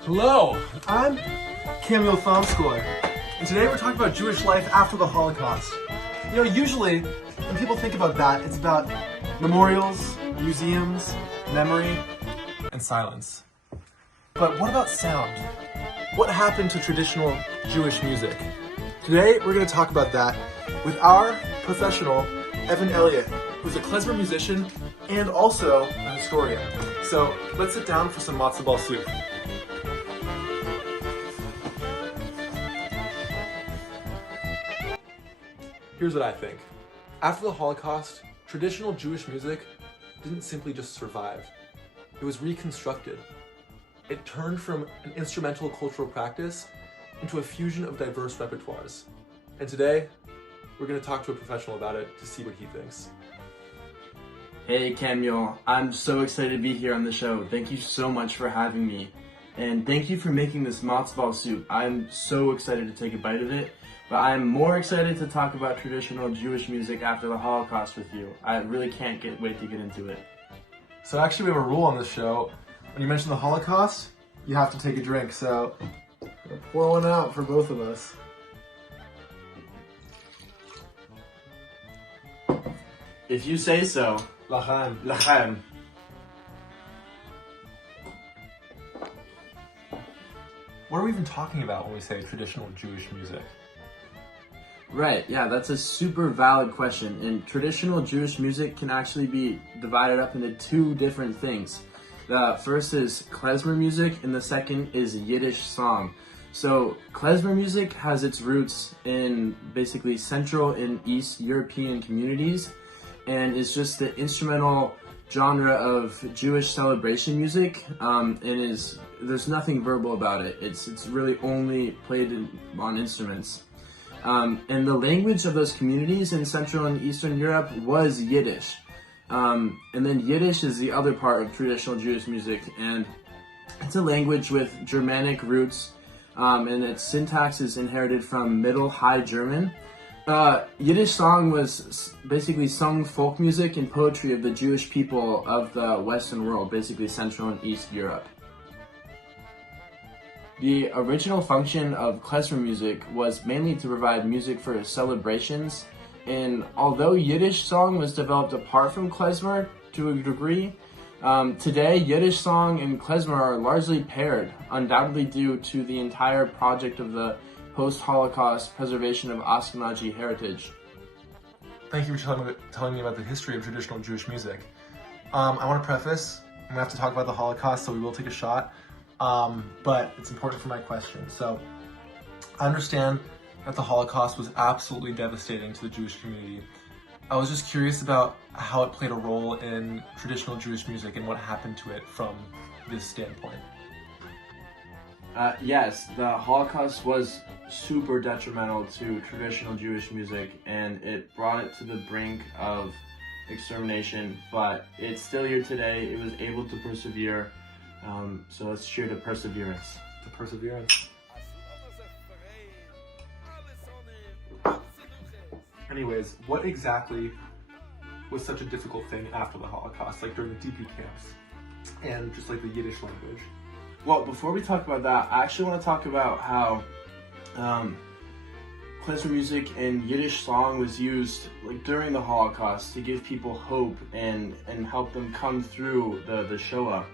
Hello, I'm Camille Thomskoy, and today we're talking about Jewish life after the Holocaust. You know, usually when people think about that, it's about memorials, museums, memory, and silence. But what about sound? What happened to traditional Jewish music? Today we're going to talk about that with our professional, Evan Elliott, who's a klezmer musician and also a historian. So let's sit down for some matzo ball soup. Here's what I think. After the Holocaust, traditional Jewish music didn't simply just survive. It was reconstructed. It turned from an instrumental cultural practice into a fusion of diverse repertoires. And today, we're going to talk to a professional about it to see what he thinks. Hey Camille, I'm so excited to be here on the show. Thank you so much for having me. And thank you for making this matzo ball soup. I'm so excited to take a bite of it. But I'm more excited to talk about traditional Jewish music after the Holocaust with you. I really can't wait to get into it. So actually we have a rule on this show. When you mention the Holocaust, you have to take a drink. So pour one out for both of us. If you say so. L'chaim. L'chaim. What are we even talking about when we say traditional Jewish music? Right, yeah, that's a super valid question. And traditional Jewish music can actually be divided up into two different things. The first is klezmer music, and the second is Yiddish song. So klezmer music has its roots in basically Central and East European communities, and is just the instrumental genre of Jewish celebration music, and there's nothing verbal about it. It's really only played on instruments. And the language of those communities in Central and Eastern Europe was Yiddish. And then Yiddish is the other part of traditional Jewish music, and it's a language with Germanic roots, and its syntax is inherited from Middle High German. Yiddish song was basically sung folk music and poetry of the Jewish people of the Western world, basically Central and East Europe. The original function of klezmer music was mainly to provide music for celebrations, and although Yiddish song was developed apart from klezmer to a degree, today Yiddish song and klezmer are largely paired, undoubtedly due to the entire project of the post-Holocaust preservation of Ashkenazi heritage. Thank you for telling me about the history of traditional Jewish music. I want to preface, I'm going to have to talk about the Holocaust, so we will take a shot. But it's important for my question. So I understand that the Holocaust was absolutely devastating to the Jewish community. I was just curious about how it played a role in traditional Jewish music and what happened to it from this standpoint. Yes, the Holocaust was super detrimental to traditional Jewish music, and it brought it to the brink of extermination, but it's still here today. It was able to persevere. So let's cheer to perseverance. To perseverance. Anyways, what exactly was such a difficult thing after the Holocaust, like during the DP camps, and just like the Yiddish language? Well, before we talk about that, I actually want to talk about how klezmer music and Yiddish song was used like during the Holocaust to give people hope and help them come through the Shoah.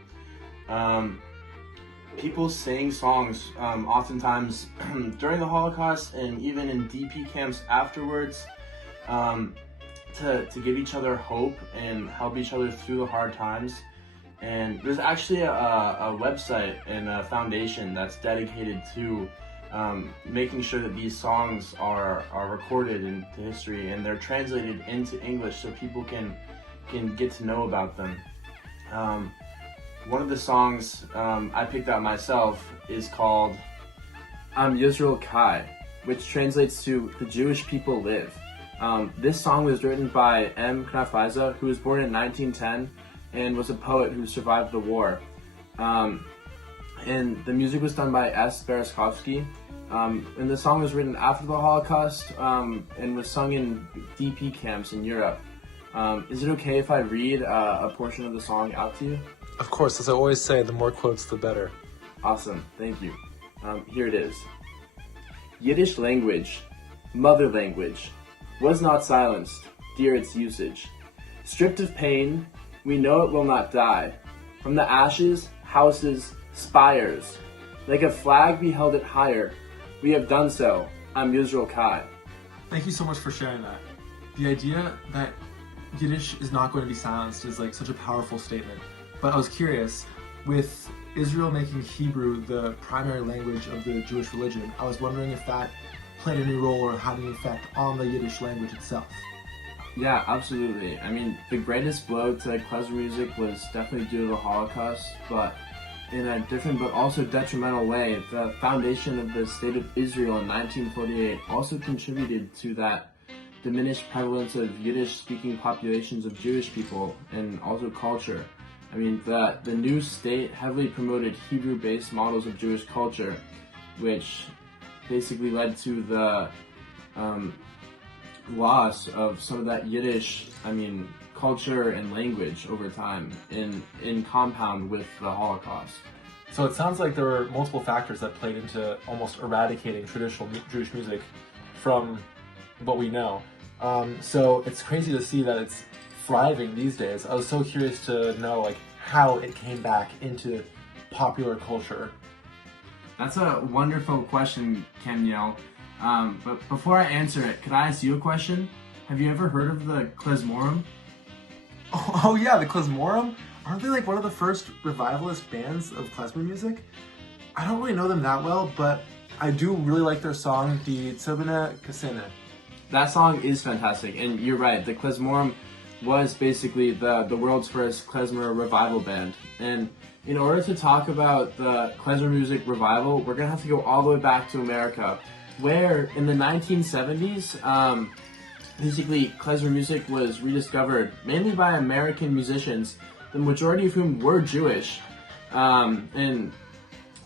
People sang songs oftentimes during the Holocaust and even in DP camps afterwards to give each other hope and help each other through the hard times. And there's actually a website and a foundation that's dedicated to making sure that these songs are recorded into history and they're translated into English so people can get to know about them. One of the songs I picked out myself is called Am Yisrael Kai, which translates to The Jewish People Live. This song was written by M. Knafaiza, who was born in 1910 and was a poet who survived the war. And the music was done by S. Berezovsky. And the song was written after the Holocaust and was sung in DP camps in Europe. Is it okay if I read a portion of the song out to you? Of course, as I always say, the more quotes, the better. Awesome, thank you. Here it is. Yiddish language, mother language, was not silenced, dear its usage. Stripped of pain, we know it will not die. From the ashes, houses, spires, like a flag we held it higher. We have done so, Am Yisrael Kai. Thank you so much for sharing that. The idea that Yiddish is not going to be silenced is like such a powerful statement. But I was curious, with Israel making Hebrew the primary language of the Jewish religion, I was wondering if that played any role or had any effect on the Yiddish language itself. Yeah, absolutely. I mean, the greatest blow to klezmer music was definitely due to the Holocaust, but in a different but also detrimental way, the foundation of the State of Israel in 1948 also contributed to that diminished prevalence of Yiddish-speaking populations of Jewish people and also culture. I mean, the new state heavily promoted Hebrew-based models of Jewish culture, which basically led to the loss of some of that Yiddish, culture and language over time in compound with the Holocaust. So it sounds like there were multiple factors that played into almost eradicating traditional Jewish music from what we know. So it's crazy to see that it's thriving these days. I was so curious to know like how it came back into popular culture. That's a wonderful question, Kemiel. But before I answer it, could I ask you a question? Have you ever heard of the Klezmorim? Oh yeah, the Klezmorim? Aren't they like one of the first revivalist bands of klezmer music? I don't really know them that well, but I do really like their song, Die Zilberne Kaserne. That song is fantastic, and you're right, the Klezmorim was basically the world's first klezmer revival band. And in order to talk about the klezmer music revival, we're gonna have to go all the way back to America, where in the 1970s, basically klezmer music was rediscovered mainly by American musicians, the majority of whom were Jewish. And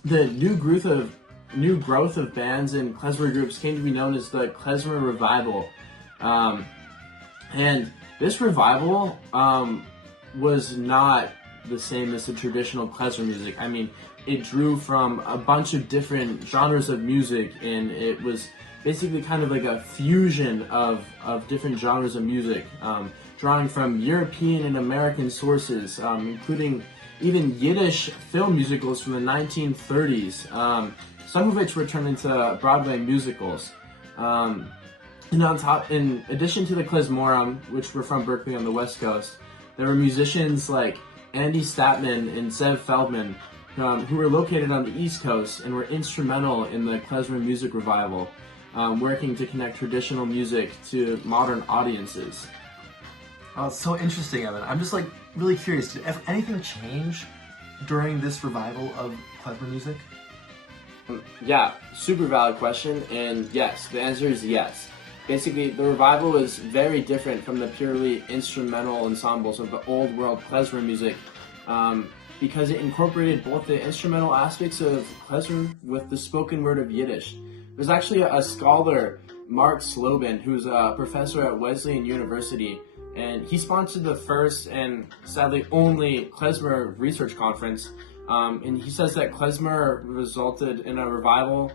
the new growth of bands and klezmer groups came to be known as the klezmer revival. And this revival was not the same as the traditional klezmer music. I mean, it drew from a bunch of different genres of music, and it was basically kind of like a fusion of different genres of music, drawing from European and American sources, including even Yiddish film musicals from the 1930s, some of which were turned into Broadway musicals. And in addition to the Klezmorim, which were from Berkeley on the West Coast, there were musicians like Andy Statman and Zev Feldman, who were located on the East Coast and were instrumental in the klezmer music revival, working to connect traditional music to modern audiences. Oh, it's so interesting, Evan. I'm just like really curious. Did anything change during this revival of klezmer music? Yeah, super valid question, and yes, the answer is yes. Basically, the revival was very different from the purely instrumental ensembles of the old world klezmer music, because it incorporated both the instrumental aspects of klezmer with the spoken word of Yiddish. There's actually a scholar, Mark Slobin, who's a professor at Wesleyan University, and he sponsored the first and sadly only klezmer research conference. And he says that klezmer resulted in a revival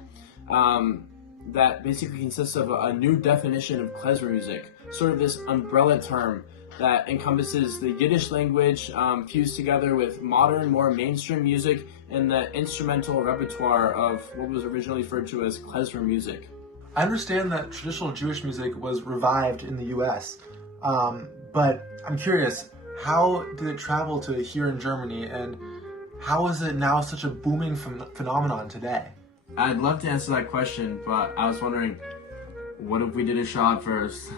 that basically consists of a new definition of klezmer music, sort of this umbrella term that encompasses the Yiddish language fused together with modern, more mainstream music and the instrumental repertoire of what was originally referred to as klezmer music. I understand that traditional Jewish music was revived in the US, but I'm curious, how did it travel to here in Germany, and how is it now such a booming phenomenon today? I'd love to answer that question, but I was wondering, what if we did a shot first?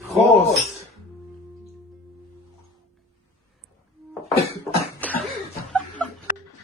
Prost!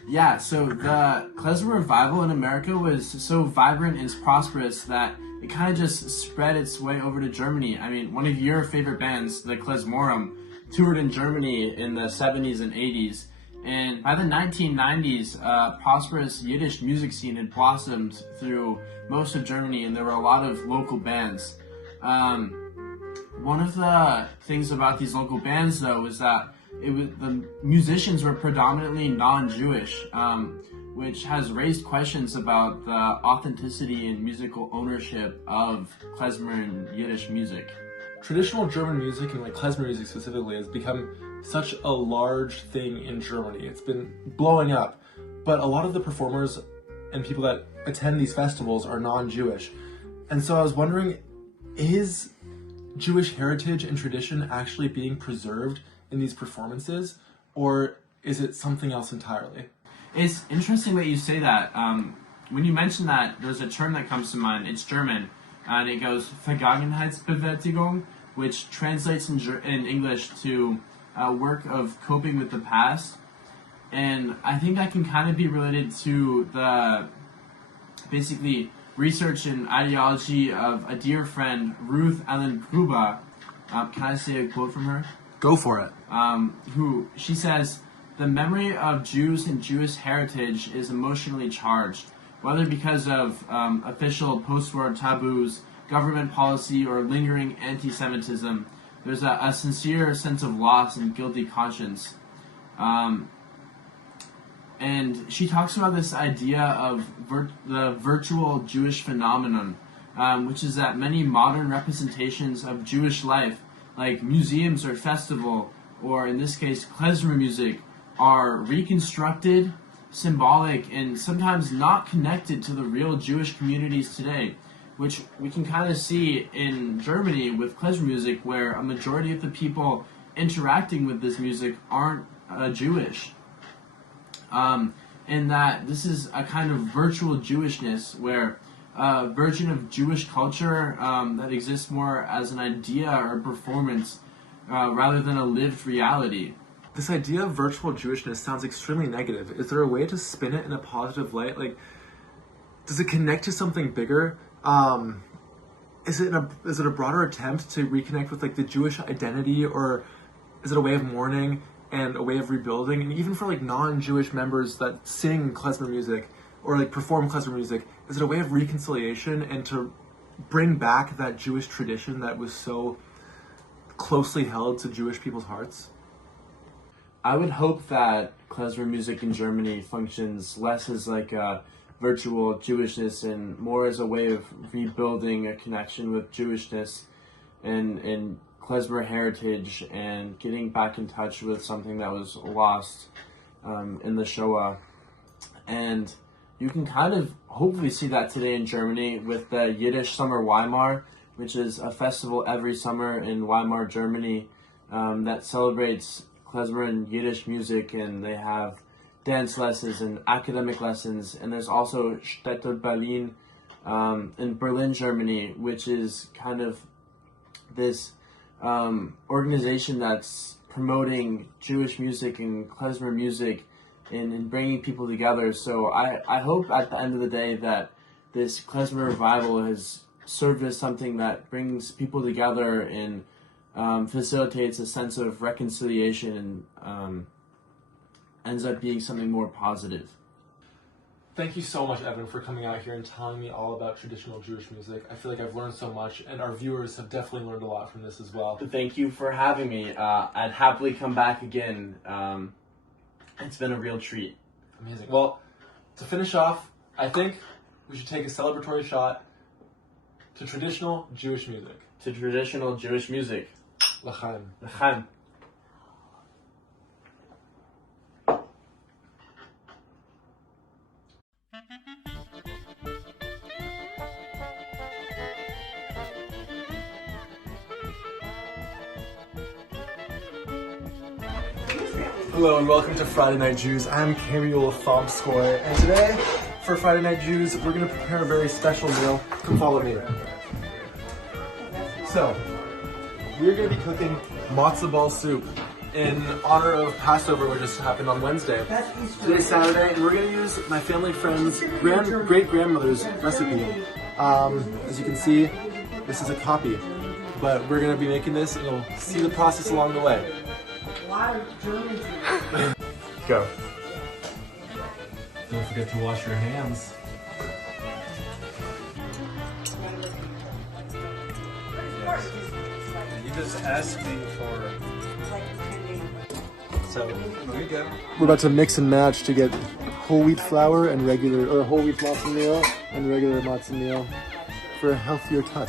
Yeah, so the klezmer revival in America was so vibrant and prosperous that it kind of just spread its way over to Germany. I mean, one of your favorite bands, the Klezmorim, toured in Germany in the 70s and 80s. And by the 1990s, a prosperous Yiddish music scene had blossomed through most of Germany, and there were a lot of local bands. One of the things about these local bands, though, is that the musicians were predominantly non-Jewish, which has raised questions about the authenticity and musical ownership of klezmer and Yiddish music. Traditional German music, and like klezmer music specifically, has become such a large thing in Germany. It's been blowing up, but a lot of the performers and people that attend these festivals are non-Jewish. And so I was wondering, is Jewish heritage and tradition actually being preserved in these performances, or is it something else entirely? It's interesting that you say that. When you mention that, there's a term that comes to mind. It's German, and it goes Vergangenheitsbewältigung, which translates in English to work of coping with the past. And I think that can kind of be related to the basically research and ideology of a dear friend, Ruth Ellen Gruber. Can I say a quote from her? Go for it. Who she says, "The memory of Jews and Jewish heritage is emotionally charged, whether because of official post-war taboos, government policy, or lingering anti-Semitism. There's a sincere sense of loss and guilty conscience." And she talks about this idea of the virtual Jewish phenomenon, which is that many modern representations of Jewish life, like museums or festival, or in this case klezmer music, are reconstructed, symbolic, and sometimes not connected to the real Jewish communities today, which we can kind of see in Germany with klezmer music, where a majority of the people interacting with this music aren't Jewish. And that this is a kind of virtual Jewishness, where a version of Jewish culture that exists more as an idea or performance rather than a lived reality. This idea of virtual Jewishness sounds extremely negative. Is there a way to spin it in a positive light? Like, does it connect to something bigger? Is it a broader attempt to reconnect with like the Jewish identity, or is it a way of mourning and a way of rebuilding? And even for like non-Jewish members that sing klezmer music or like perform klezmer music, is it a way of reconciliation and to bring back that Jewish tradition that was so closely held to Jewish people's hearts? I would hope that klezmer music in Germany functions less as like a virtual Jewishness and more as a way of rebuilding a connection with Jewishness and klezmer heritage, and getting back in touch with something that was lost in the Shoah. And you can kind of hopefully see that today in Germany with the Yiddish Summer Weimar, which is a festival every summer in Weimar, Germany, that celebrates klezmer and Yiddish music, and they have dance lessons and academic lessons. And there's also Städte Berlin in Berlin, Germany, which is kind of this organization that's promoting Jewish music and klezmer music and bringing people together. So I hope at the end of the day that this klezmer revival has served as something that brings people together and facilitates a sense of reconciliation and ends up being something more positive. Thank you so much, Evan, for coming out here and telling me all about traditional Jewish music. I feel like I've learned so much, and our viewers have definitely learned a lot from this as well. Thank you for having me. I'd happily come back again. It's been a real treat. Amazing. Well, to finish off, I think we should take a celebratory shot to traditional Jewish music. To traditional Jewish music. L'chaim. L'chaim. Hello and welcome to Friday Night Jews. I'm Kamiel Thomskoy, and today for Friday Night Jews we're going to prepare a very special meal. Come follow me. So, we're going to be cooking matzo ball soup in honor of Passover, which just happened on Wednesday. Today's Saturday, and we're going to use my family friend's great-grandmother's recipe. As you can see, this is a copy, but we're going to be making this, and you'll see the process along the way. Go. Don't forget to wash your hands. You just asked me for So there you go. We're about to mix and match to get whole wheat flour and regular, or whole wheat matzo meal and regular matzo meal for a healthier touch.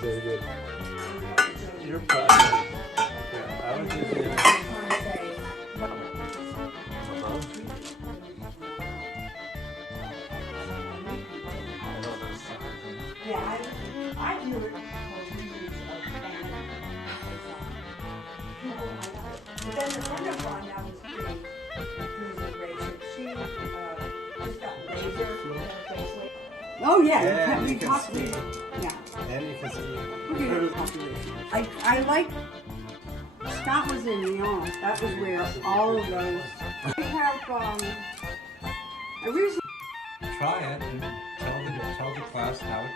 Very good. You're proud. Yeah, I would do the Yeah, I do it. But then the friend of mine that was pretty great. She just got laser facelift. Oh yeah, we talked to yeah. and you can see. I like Scott was in Lyon. That was where all of those. We have a reason. Try it and tell the class how it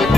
tastes.